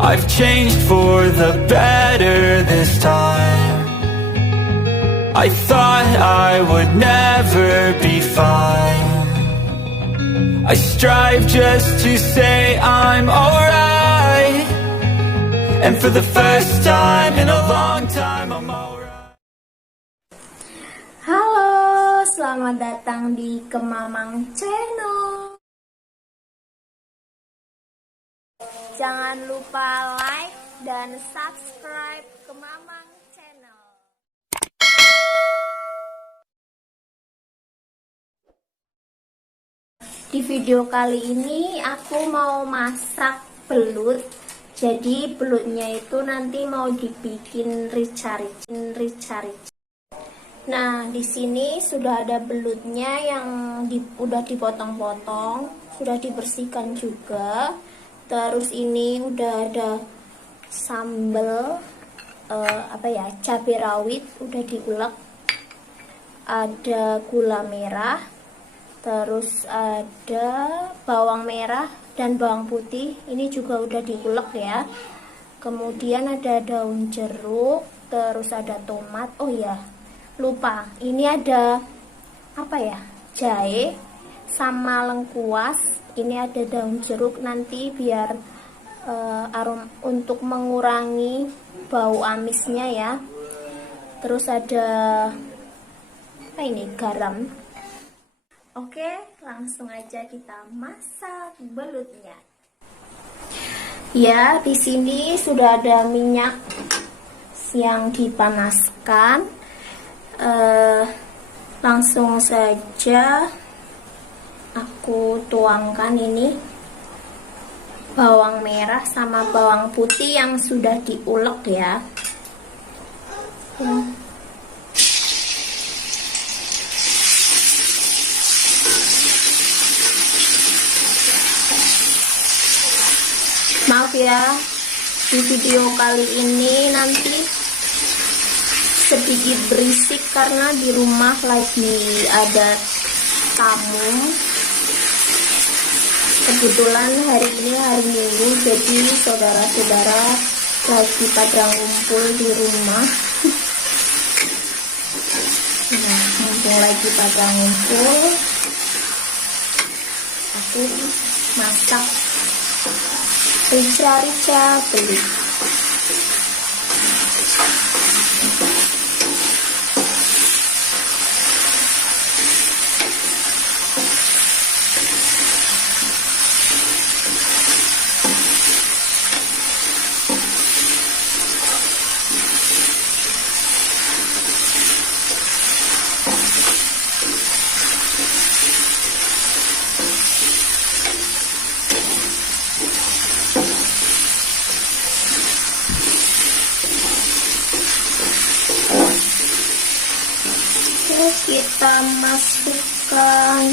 I've changed for the better this time. I thought I would never be fine. I strive just to say I'm alright. And for the first time in a long time I'm alright. Halo, selamat datang di Kemamang Channel. Jangan lupa like dan subscribe Kemamang Channel. Di video kali ini aku mau masak belut. Jadi belutnya itu nanti mau dibikin rica-rica. Nah, di sini sudah ada belutnya yang udah dipotong-potong, sudah dibersihkan juga. Terus ini udah ada sambal cabai rawit udah diulek. Ada gula merah. Terus ada bawang merah dan bawang putih. Ini juga udah diulek ya. Kemudian ada daun jeruk, terus ada tomat. Oh ya, lupa, ini ada jahe sama lengkuas. Ini ada daun jeruk nanti biar aroma untuk mengurangi bau amisnya ya. Terus ada garam. Oke, langsung aja kita masak belutnya. Ya, di sini sudah ada minyak yang dipanaskan. Langsung saja aku tuangkan ini bawang merah sama bawang putih yang sudah diulek ya. Maaf ya, di video kali ini nanti sedikit berisik karena di rumah lagi ada tamu. Kebetulan hari ini hari Minggu, jadi saudara-saudara lagi pada ngumpul di rumah. Nah, mumpung lagi pada ngumpul, aku masak rica-rica belut. Kita masukkan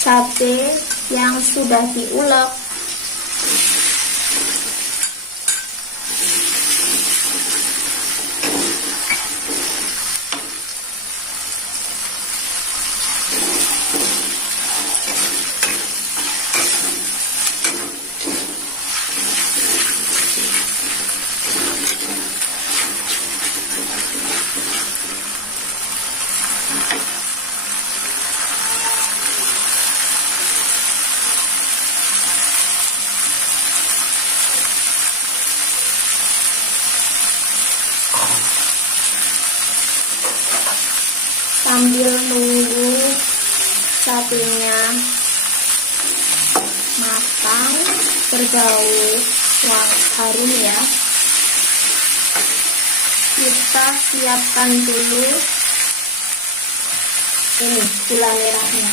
cabai yang sudah diulek. Sambil nunggu cabenya matang berbau harum ya, kita siapkan dulu ini gula merahnya.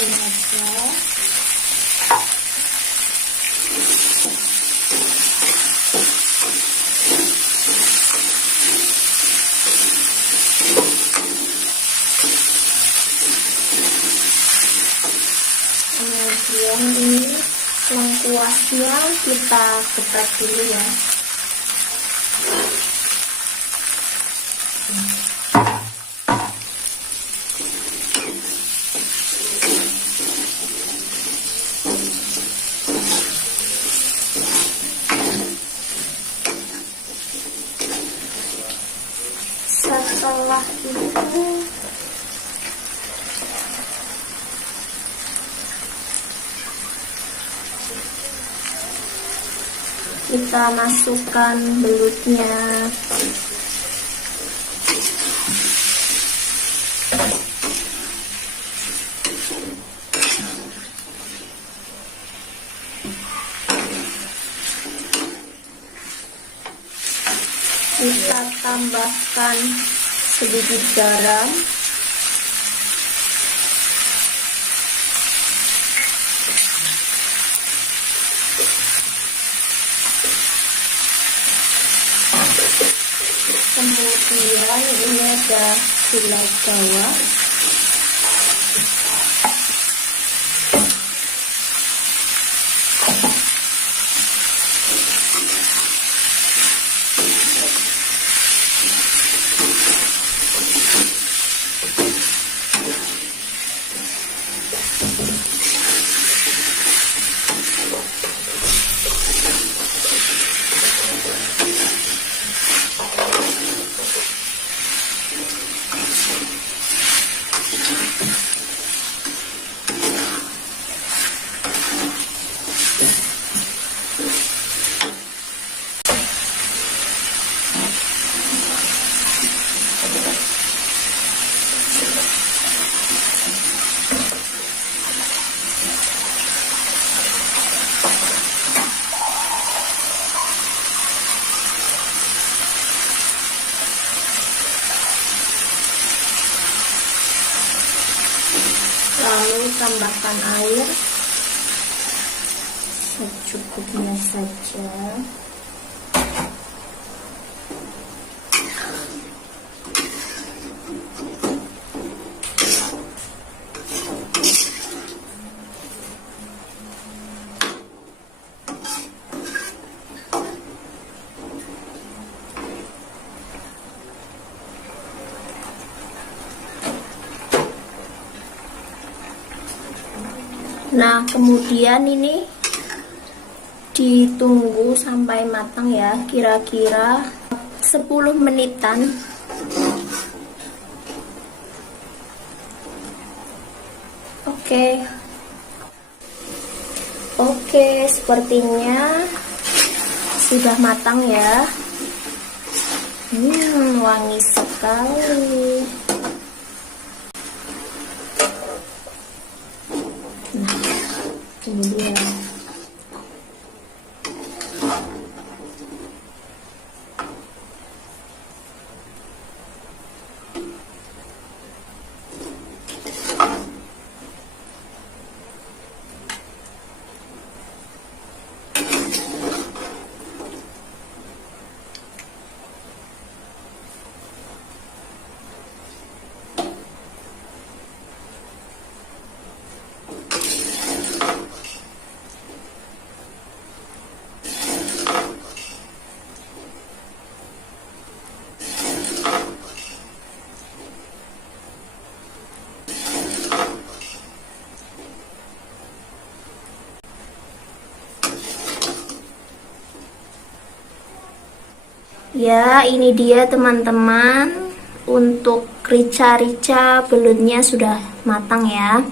Ini aja. Kemudian ini lengkuasnya kita geprek dulu ya. Setelah itu kita masukkan belutnya. Kita tambahkan sedikit garam, kemudian ini ada gula jawa, lalu tambahkan air secukupnya saja. Nah, kemudian ini ditunggu sampai matang ya, kira-kira 10 menitan. Oke, sepertinya sudah matang ya. Wangi sekali. Nah, ini dia. Ya, ini dia teman-teman. Untuk rica-rica belutnya sudah matang ya.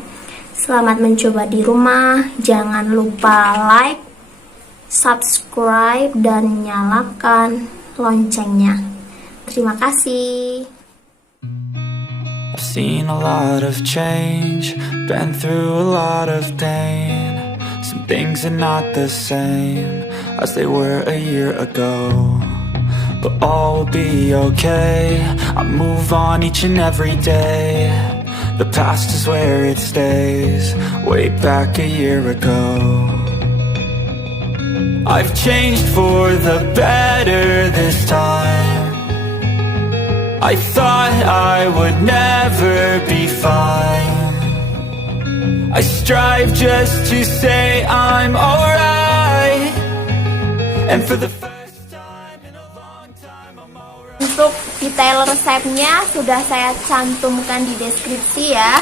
Selamat mencoba di rumah. Jangan lupa like, subscribe, dan nyalakan loncengnya. Terima kasih. I've seen a lot of change, been through a lot of pain. Some things are not the same as they were a year ago, but all will be okay. I move on each and every day. The past is where it stays, way back a year ago. I've changed for the better this time. I thought I would never be fine. I strive just to say I'm alright, and for the first time in a long time I'm alright. untuk detail resepnya sudah saya cantumkan di deskripsi ya.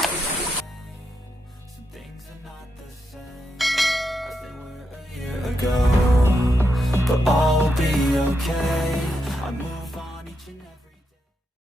But all will be okay. I move